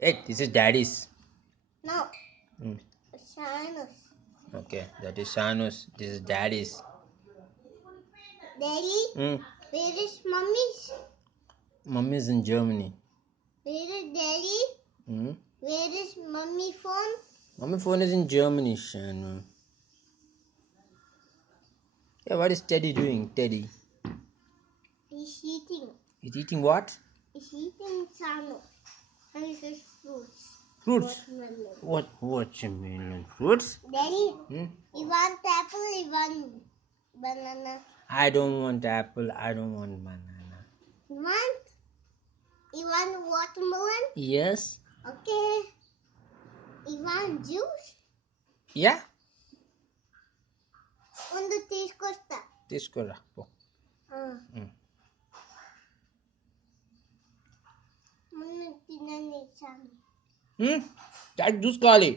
Hey, this is daddy's. No, Mm. Shanu. Okay, that is Shanu's. This is daddy's. Daddy, Mm. where is mommy's? Mummy is in Germany. Where is daddy? Mm. Where is mommy phone? Mummy phone is in Germany, Shanu. Yeah, what is Teddy doing? Teddy. He's eating. He's eating what? He's eating Shanu. And he says fruits. Fruits. Watermelon. What? Watermelon fruits? Daddy, Hmm? you want apple, you want banana. I don't want apple. I don't want banana. You want? You want watermelon? Yes. Okay. You want juice? Yeah. Undu తీసుకొస్తా. తీసుకురా పో. ముందు తినండి చాలు. Daddy juice కావాలి.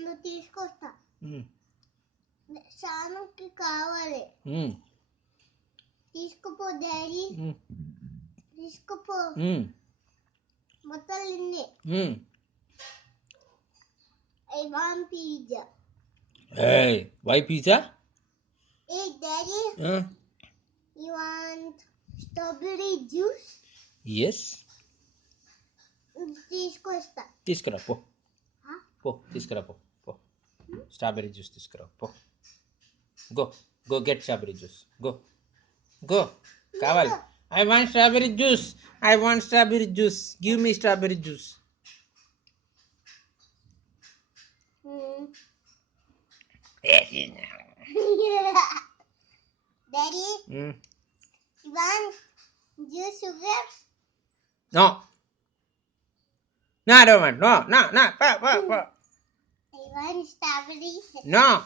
నువ్వు తీసుకొస్తా. చానుకి కావాలి. తీసుకుపో డాడీ. తీసుకుపో. మొత్తం నిన్నే. I want pizza. Hey, why pizza? Hey daddy, you want strawberry juice? Yes. తీసుకొస్తా. తీసుకురా పో. పో తీసుకురా పో. పో. స్ట్రాబెర్రీ జ్యూస్ తీసుకురా పో. Go. Go get strawberry juice. Go. Go. కావాలి. I want strawberry juice. I want strawberry juice. Give me strawberry juice. Daddy, you want juice sugar? No. No, I don't want. No. I want strawberry. No.